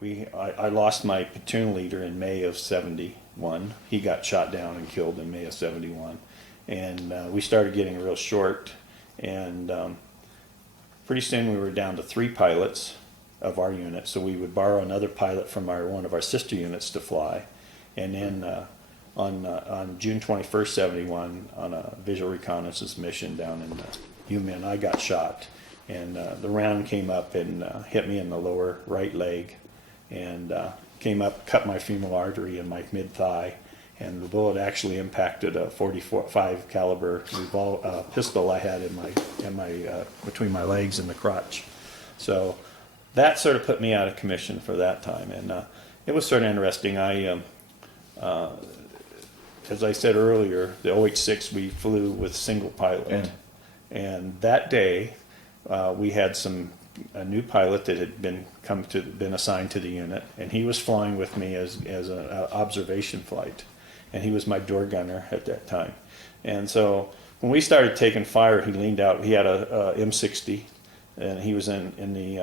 I lost my platoon leader in May of '71. He got shot down and killed in May of '71, and we started getting real short. And pretty soon we were down to 3 pilots of our unit. So we would borrow another pilot from one of our sister units to fly, and then on June 21st, '71, on a visual reconnaissance mission down in Yumen, I got shot, and the round came up and hit me in the lower right leg, and came up, cut my femoral artery in my mid thigh, and the bullet actually impacted a .45 caliber pistol I had in my between my legs and the crotch. So that sort of put me out of commission for that time, and it was sort of interesting. As I said earlier, the OH-6 we flew with single pilot, and that day we had a new pilot that had been assigned to the unit, and he was flying with me as an observation flight, and he was my door gunner at that time. And so when we started taking fire, he leaned out. He had a M60, and he was in the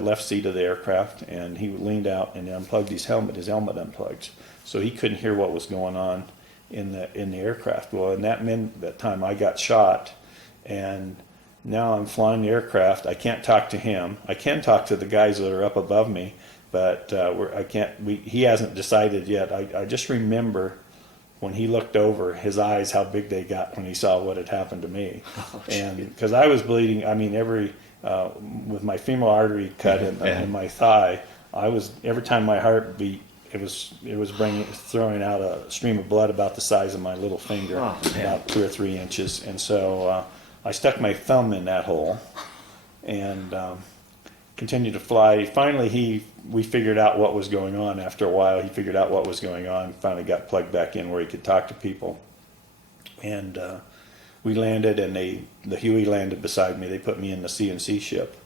left seat of the aircraft, and he leaned out and unplugged his helmet. His helmet unplugged, so he couldn't hear what was going on in the aircraft. Well, in that time I got shot, and now I'm flying the aircraft. I can't talk to him. I can talk to the guys that are up above me, but I can't. He hasn't decided yet. I just remember when he looked over, his eyes, how big they got when he saw what had happened to me. Oh, and because I was bleeding, I mean, with my femoral artery cut in my thigh, every time my heart beat, it was throwing out a stream of blood about the size of my little finger, about 2 or 3 inches. And so I stuck my thumb in that hole and continued to fly. Finally, we figured out what was going on. After a while, he figured out what was going on. Finally, got plugged back in where he could talk to people. And we landed, and the Huey landed beside me. They put me in the CNC ship,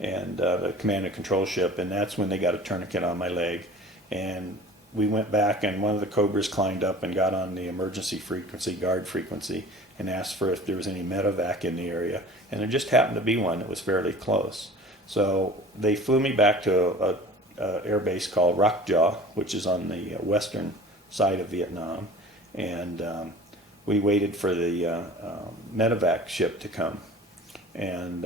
and the command and control ship, and that's when they got a tourniquet on my leg. And we went back, and one of the Cobras climbed up and got on the emergency guard frequency, and asked for if there was any Medevac in the area. And there just happened to be one that was fairly close. So they flew me back to a air base called Rockjaw, which is on the western side of Vietnam. And we waited for the Medevac ship to come. And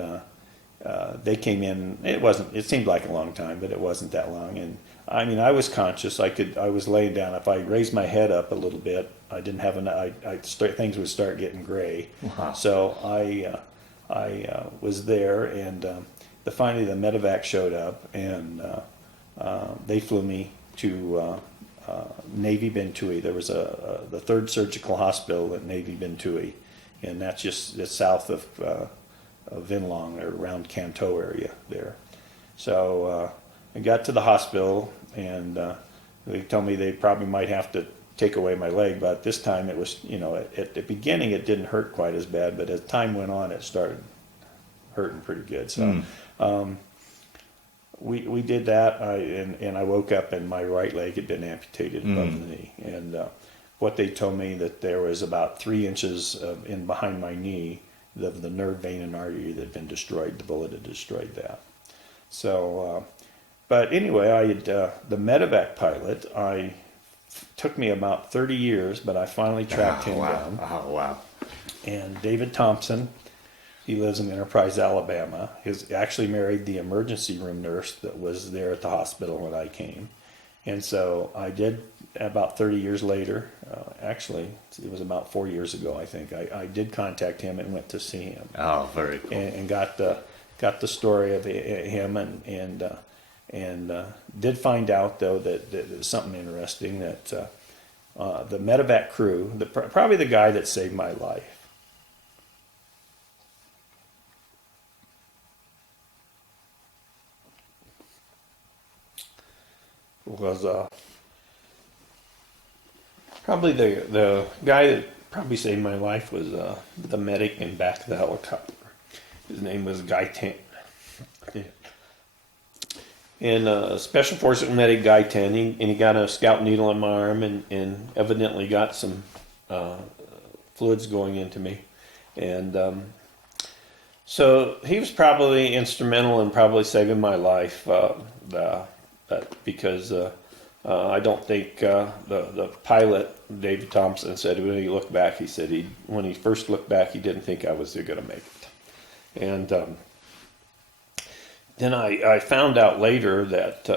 they came in. It seemed like a long time, but it wasn't that long. And I mean, I was conscious. I was laying down. If I raised my head up a little bit, I didn't have things would start getting gray. Wow. So I was there, and finally the Medevac showed up, and they flew me to Navy Binh Tui. There was the 3rd Surgical Hospital at Navy Binh Tui, and that's just south of Vinh Long, or around Canto area there. So I got to the hospital, and they told me they probably might have to take away my leg, but this time it was, at the beginning it didn't hurt quite as bad, but as time went on it started hurting pretty good. So we did that, and I woke up and my right leg had been amputated above the knee, and what they told me that there was about 3 inches in behind my knee of the nerve, vein, and artery that had been destroyed. The bullet had destroyed that. So but anyway, the Medevac pilot, took me about 30 years, but I finally tracked him down. Oh, wow. And David Thompson, he lives in Enterprise, Alabama. He's actually married the emergency room nurse that was there at the hospital when I came. And so I did, about 30 years later, actually, it was about 4 years ago, I think, I did contact him and went to see him. Oh, very cool. And got the story of him, and did find out, though, that there's something interesting, that the Medevac crew, probably the guy that saved my life, was probably the guy that probably saved my life was the medic in back of the helicopter. His name was Guy Tan. Yeah. And Special Forces medic Guy Tan, and he got a scout needle in my arm, and evidently got some fluids going into me. And so he was probably instrumental in probably saving my life. because I don't think the pilot, David Thompson, said when he looked back, he said when he first looked back, he didn't think I was going to make it. And then I found out later that,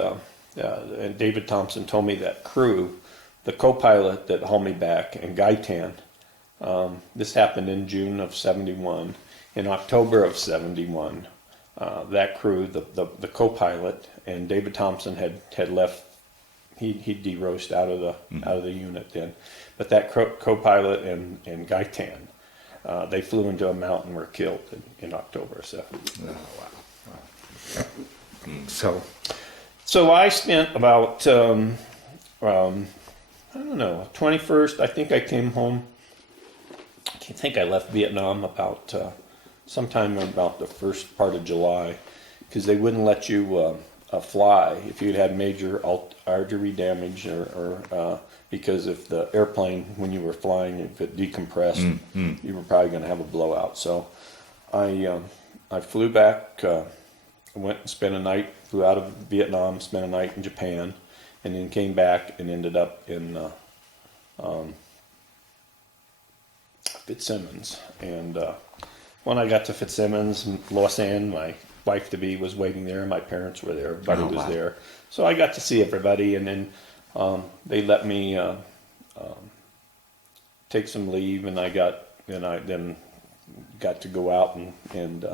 and David Thompson told me that crew, the co-pilot that hauled me back, and Gaitan, this happened in June of 71. In October of 71, that crew, the co-pilot and David Thompson had left. He de-roached out of the unit then, but that co-pilot and Gaitan, they flew into a mountain and were killed in October of 71. Oh, wow. So I spent about I don't know, 21st. I think I came home. I think I left Vietnam about sometime about the first part of July, because they wouldn't let you fly if you'd had major artery damage or because if the airplane, when you were flying, if it decompressed, you were probably going to have a blowout. So I flew back, went and spent a night, flew out of Vietnam, spent a night in Japan, and then came back and ended up in Fitzsimmons. And when I got to Fitzsimmons, Los Angeles, my wife-to-be was waiting there, my parents were there, everybody was there. So I got to see everybody, and then they let me take some leave, and I then got to go out and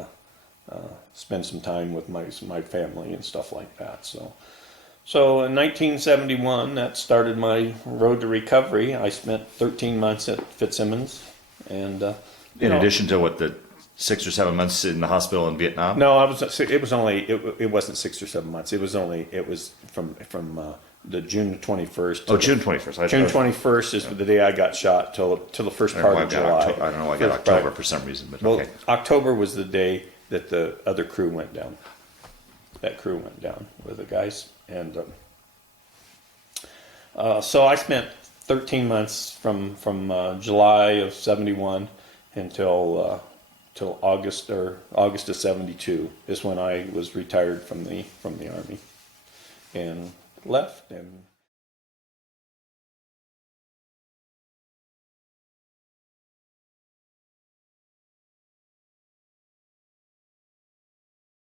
spend some time with my family and stuff like that. So in 1971, that started my road to recovery. I spent 13 months at Fitzsimmons, and in addition to the 6 or 7 months in the hospital in Vietnam. No, it wasn't 6 or 7 months. It was from the June 21st. Oh, June 21st. June 21st is the day I got shot till the first part of July. I don't know why I got October for some reason, but okay. October was the day that the other crew went down. That crew went down with the guys, and so I spent 13 months from July of 71 until August of 72 is when I was retired from the Army and left and